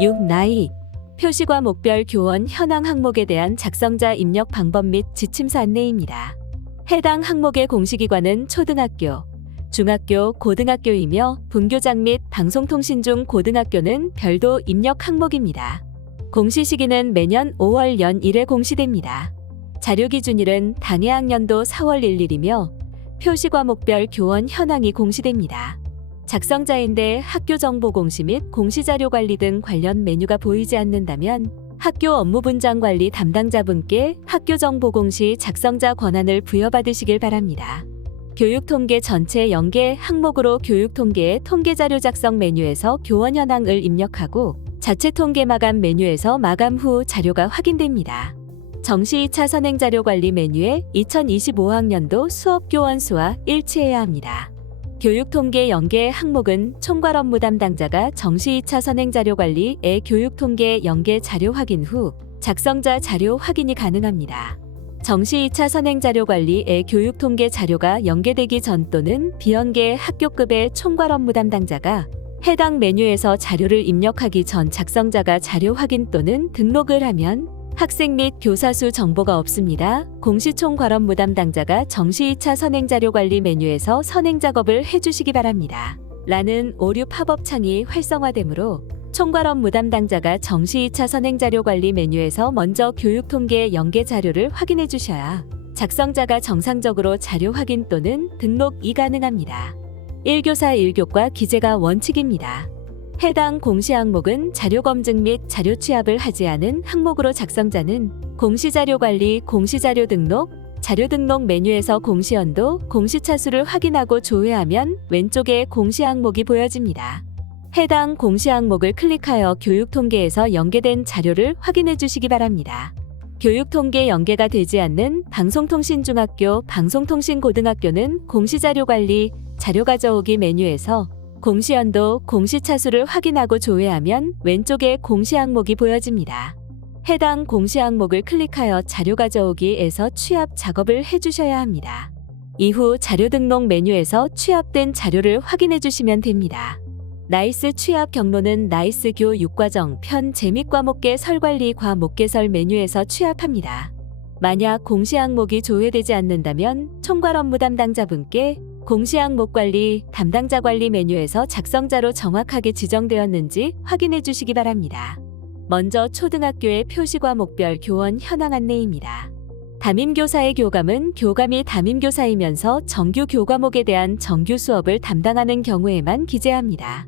6. 나이. 표시과목별 교원 현황 항목에 대한 작성자 입력 방법 및 지침서 안내입니다. 해당 항목의 공시기관은 초등학교, 중학교, 고등학교이며 분교장 및 방송통신 중 고등학교는 별도 입력 항목입니다. 공시 시기는 매년 5월 연 1회 공시됩니다. 자료기준일은 당해학년도 4월 1일이며 표시과목별 교원 현황이 공시됩니다. 작성자인데 학교정보 공시 및 공시자료관리 등 관련 메뉴가 보이지 않는다면 학교 업무분장 관리 담당자분께 학교정보 공시 작성자 권한을 부여받으시길 바랍니다. 교육통계 전체 연계 항목으로 교육통계의 통계자료 작성 메뉴에서 교원 현황을 입력하고 자체 통계 마감 메뉴에서 마감 후 자료가 확인됩니다. 정시 2차 선행자료관리 메뉴에 2025학년도 수업교원 수와 일치해야 합니다. 교육통계 연계 항목은 총괄 업무 담당자가 정시 2차 선행자료관리의 교육통계 연계 자료 확인 후 작성자 자료 확인이 가능합니다. 정시 2차 선행자료관리의 교육통계 자료가 연계되기 전 또는 비연계 학교급의 총괄 업무 담당자가 해당 메뉴에서 자료를 입력하기 전 작성자가 자료 확인 또는 등록을 하면 학생 및 교사 수 정보가 없습니다. 공시총괄 업무 담당자가 정시 2차 선행자료관리 메뉴에서 선행작업을 해주시기 바랍니다. 라는 오류 팝업 창이 활성화되므로 총괄 업무 담당자가 정시 2차 선행자료관리 메뉴에서 먼저 교육통계 연계 자료를 확인해 주셔야 작성자가 정상적으로 자료 확인 또는 등록이 가능합니다. 1교사 1교과 기재가 원칙입니다. 해당 공시 항목은 자료검증 및 자료 취합을 하지 않은 항목으로 작성자는 공시자료관리, 공시자료 등록, 자료 등록 메뉴에서 공시연도, 공시차수를 확인하고 조회하면 왼쪽에 공시 항목이 보여집니다. 해당 공시 항목을 클릭하여 교육통계에서 연계된 자료를 확인해 주시기 바랍니다. 교육통계 연계가 되지 않는 방송통신중학교, 방송통신고등학교는 공시자료관리, 자료 가져오기 메뉴에서 공시연도, 공시차수를 확인하고 조회하면 왼쪽에 공시 항목이 보여집니다. 해당 공시 항목을 클릭하여 자료 가져오기에서 취합 작업을 해주셔야 합니다. 이후 자료 등록 메뉴에서 취합된 자료를 확인해 주시면 됩니다. 나이스 취합 경로는 나이스 교육과정 편 재밌과목계 설관리 과목계설 메뉴에서 취합합니다. 만약 공시 항목이 조회되지 않는다면 총괄 업무 담당자분께 공시 항목 관리, 담당자 관리 메뉴에서 작성자로 정확하게 지정되었는지 확인해 주시기 바랍니다. 먼저 초등학교의 표시과목별 교원 현황 안내입니다. 담임교사의 교감은 교감이 담임교사이면서 정규 교과목에 대한 정규 수업을 담당하는 경우에만 기재합니다.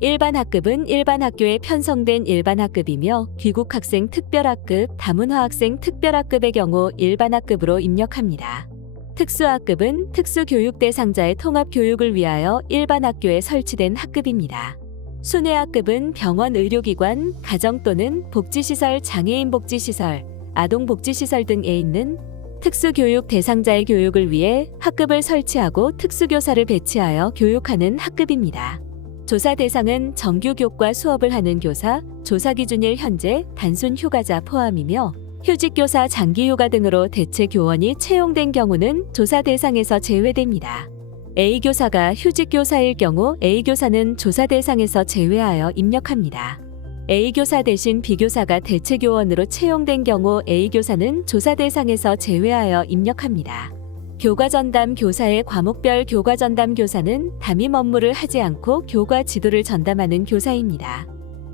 일반 학급은 일반 학교에 편성된 일반 학급이며 귀국학생 특별학급, 다문화학생 특별학급의 경우 일반 학급으로 입력합니다. 특수학급은 특수교육 대상자의 통합교육을 위하여 일반 학교에 설치된 학급입니다. 순회학급은 병원 의료기관, 가정 또는 복지시설, 장애인 복지시설, 아동복지시설 등에 있는 특수교육 대상자의 교육을 위해 학급을 설치하고 특수교사를 배치하여 교육하는 학급입니다. 조사 대상은 정규 교과 수업을 하는 교사, 조사기준일 현재 단순 휴가자 포함이며 휴직교사, 장기휴가 등으로 대체 교원이 채용된 경우는 조사 대상에서 제외됩니다. A교사가 휴직교사일 경우 A교사는 조사 대상에서 제외하여 입력합니다. A교사 대신 B교사가 대체 교원으로 채용된 경우 A교사는 조사 대상에서 제외하여 입력합니다. 교과전담 교사의 과목별 교과전담 교사는 담임 업무를 하지 않고 교과 지도를 전담하는 교사입니다.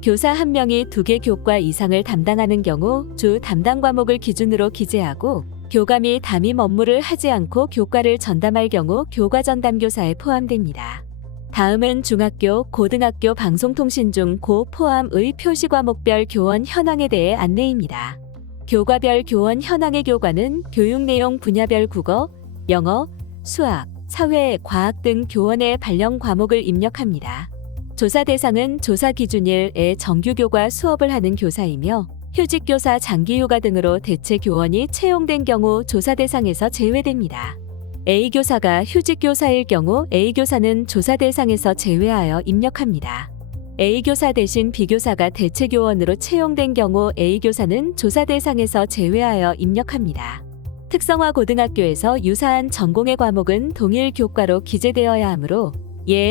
교사 1명이 2개 교과 이상을 담당하는 경우 주 담당 과목을 기준으로 기재하고 교감이 담임 업무를 하지 않고 교과를 전담할 경우 교과 전담 교사에 포함됩니다. 다음은 중학교, 고등학교 방송통신 중 고 포함의 표시과목별 교원 현황에 대해 안내입니다. 교과별 교원 현황의 교과는 교육 내용 분야별 국어, 영어, 수학, 사회, 과학 등 교원의 발령 과목을 입력합니다. 조사 대상은 조사 기준일에 정규교과 수업을 하는 교사이며 휴직교사, 장기휴가 등으로 대체 교원이 채용된 경우 조사 대상에서 제외됩니다. A교사가 휴직교사일 경우 A교사는 조사 대상에서 제외하여 입력합니다. A교사 대신 B교사가 대체 교원으로 채용된 경우 A교사는 조사 대상에서 제외하여 입력합니다. 특성화 고등학교에서 유사한 전공의 과목은 동일 교과로 기재되어야 하므로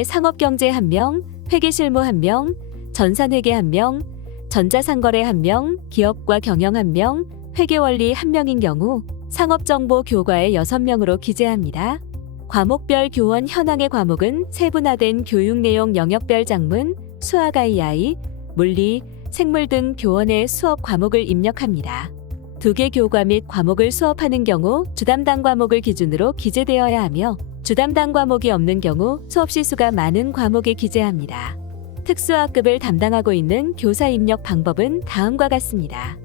상업경제 1명, 회계실무 1명, 전산회계 1명, 전자상거래 1명, 기업과 경영 1명, 회계원리 1명인 경우 상업정보 교과에 6명으로 기재합니다. 과목별 교원 현황의 과목은 세분화된 교육 내용 영역별 작문, 수학 II, 물리, 생물 등 교원의 수업 과목을 입력합니다. 2개 교과 및 과목을 수업하는 경우 주담당 과목을 기준으로 기재되어야 하며 주담당 과목이 없는 경우 수업 시수가 많은 과목에 기재합니다. 특수학급을 담당하고 있는 교사 입력 방법은 다음과 같습니다.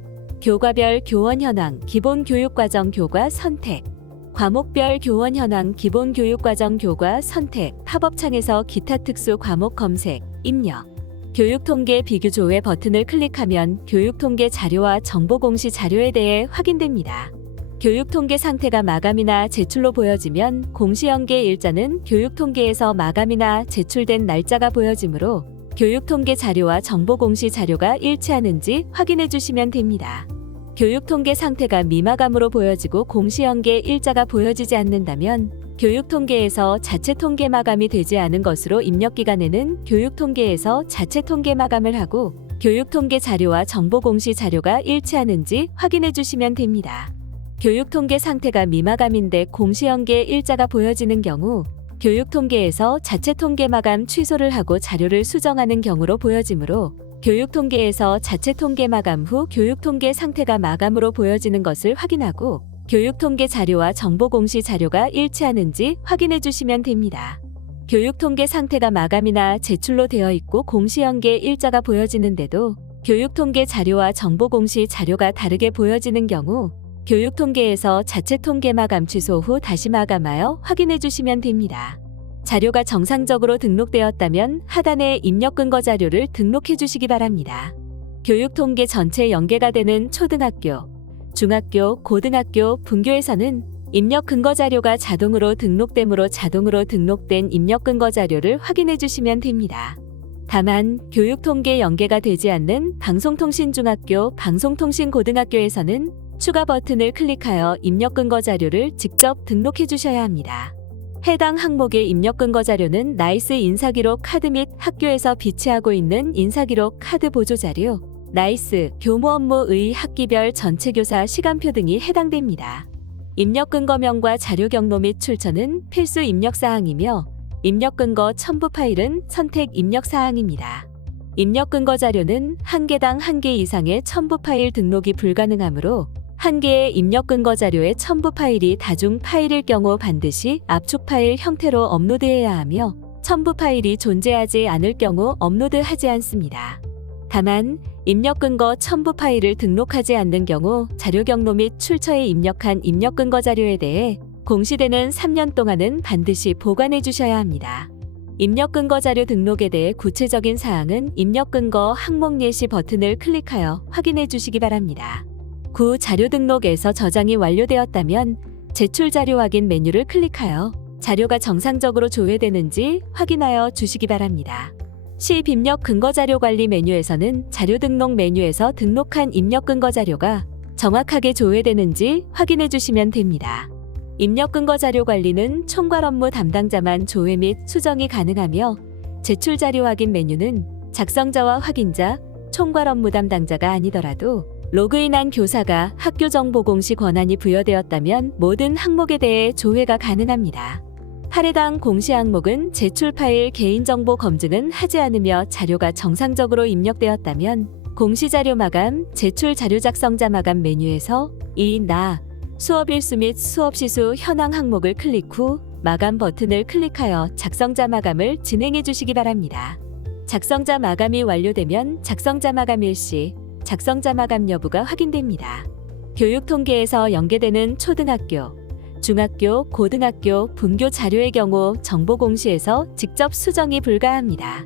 교과별 교원 현황 기본교육과정 교과 선택, 과목별 교원 현황 기본교육과정 교과 선택, 팝업창에서 기타 특수 과목 검색, 입력, 교육통계 비교조회 버튼을 클릭하면 교육통계 자료와 정보공시 자료에 대해 확인됩니다. 교육통계 상태가 마감이나 제출로 보여지면 공시연계 일자는 교육통계에서 마감이나 제출된 날짜가 보여지므로 교육통계 자료와 정보공시 자료가 일치하는지 확인해 주시면 됩니다. 교육통계 상태가 미마감으로 보여지고 공시연계 일자가 보여지지 않는다면 교육통계에서 자체 통계 마감이 되지 않은 것으로 입력기간에는 교육통계에서 자체 통계 마감을 하고 교육통계 자료와 정보공시 자료가 일치하는지 확인해 주시면 됩니다. 교육통계 상태가 미마감인데 공시연계 일자가 보여지는 경우 교육통계에서 자체 통계 마감 취소를 하고 자료를 수정하는 경우로 보여지므로 교육통계에서 자체 통계 마감 후 교육통계 상태가 마감으로 보여지는 것을 확인하고 교육통계 자료와 정보공시 자료가 일치하는지 확인해 주시면 됩니다. 교육통계 상태가 마감이나 제출로 되어 있고 공시연계 일자가 보여지는데도 교육통계 자료와 정보공시 자료가 다르게 보여지는 경우 교육통계에서 자체 통계 마감 취소 후 다시 마감하여 확인해 주시면 됩니다. 자료가 정상적으로 등록되었다면 하단에 입력 근거 자료를 등록해 주시기 바랍니다. 교육통계 전체 연계가 되는 초등학교, 중학교, 고등학교, 분교에서는 입력 근거 자료가 자동으로 등록되므로 자동으로 등록된 입력 근거 자료를 확인해 주시면 됩니다. 다만 교육통계 연계가 되지 않는 방송통신중학교, 방송통신고등학교에서는 추가 버튼을 클릭하여 입력 근거 자료를 직접 등록해 주셔야 합니다. 해당 항목의 입력 근거 자료는 나이스 인사기록 카드 및 학교에서 비치하고 있는 인사기록 카드 보조 자료, 나이스 교무 업무의 학기별 전체 교사 시간표 등이 해당됩니다. 입력 근거명과 자료 경로 및 출처는 필수 입력 사항이며 입력 근거 첨부 파일은 선택 입력 사항입니다. 입력 근거 자료는 한 개당 1개 이상의 첨부 파일 등록이 불가능하므로 한 개의 입력 근거 자료의 첨부 파일이 다중 파일일 경우 반드시 압축 파일 형태로 업로드해야 하며 첨부 파일이 존재하지 않을 경우 업로드하지 않습니다. 다만 입력 근거 첨부 파일을 등록하지 않는 경우 자료 경로 및 출처에 입력한 입력 근거 자료에 대해 공시되는 3년 동안은 반드시 보관해 주셔야 합니다. 입력 근거 자료 등록에 대해 구체적인 사항은 입력 근거 항목 예시 버튼을 클릭하여 확인해 주시기 바랍니다. 구 자료 등록에서 저장이 완료되었다면 제출 자료 확인 메뉴를 클릭하여 자료가 정상적으로 조회되는지 확인하여 주시기 바랍니다. 10 입력 근거 자료 관리 메뉴에서는 자료 등록 메뉴에서 등록한 입력 근거 자료가 정확하게 조회되는지 확인해 주시면 됩니다. 입력 근거 자료 관리는 총괄 업무 담당자만 조회 및 수정이 가능하며 제출 자료 확인 메뉴는 작성자와 확인자, 총괄 업무 담당자가 아니더라도 로그인한 교사가 학교 정보 공시 권한이 부여되었다면 모든 항목에 대해 조회가 가능합니다. 8해당 공시 항목은 제출 파일 개인정보 검증은 하지 않으며 자료가 정상적으로 입력되었다면 공시 자료 마감, 제출 자료 작성자 마감 메뉴에서 나 수업 일수 및 수업 시수 현황 항목을 클릭 후 마감 버튼을 클릭하여 작성자 마감을 진행해 주시기 바랍니다. 작성자 마감이 완료되면 작성자 마감 일시, 작성자 마감 여부가 확인됩니다. 교육통계에서 연계되는 초등학교, 중학교, 고등학교, 분교 자료의 경우 정보공시에서 직접 수정이 불가합니다.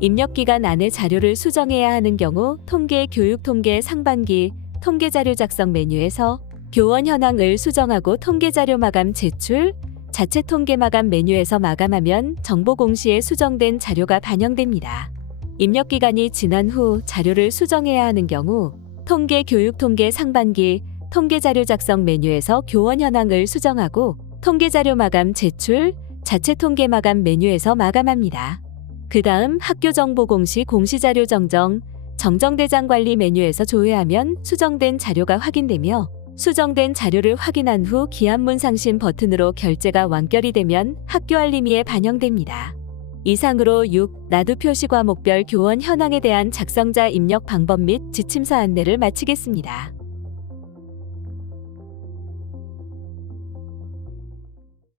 입력기간 안에 자료를 수정해야 하는 경우 통계 교육통계 상반기 통계자료 작성 메뉴에서 교원 현황을 수정하고 통계자료 마감 제출, 자체 통계 마감 메뉴에서 마감하면 정보공시에 수정된 자료가 반영됩니다. 입력기간이 지난 후 자료를 수정해야 하는 경우 통계 교육통계 상반기 통계자료 작성 메뉴에서 교원 현황을 수정하고 통계자료 마감 제출, 자체 통계 마감 메뉴에서 마감합니다. 그 다음 학교 정보 공시 공시자료 정정, 정정대장 관리 메뉴에서 조회하면 수정된 자료가 확인되며 수정된 자료를 확인한 후 기한문 상신 버튼으로 결제가 완결이 되면 학교 알림이에 반영됩니다. 이상으로 6. 나도 표시 과목별 교원 현황에 대한 작성자 입력 방법 및 지침서 안내를 마치겠습니다.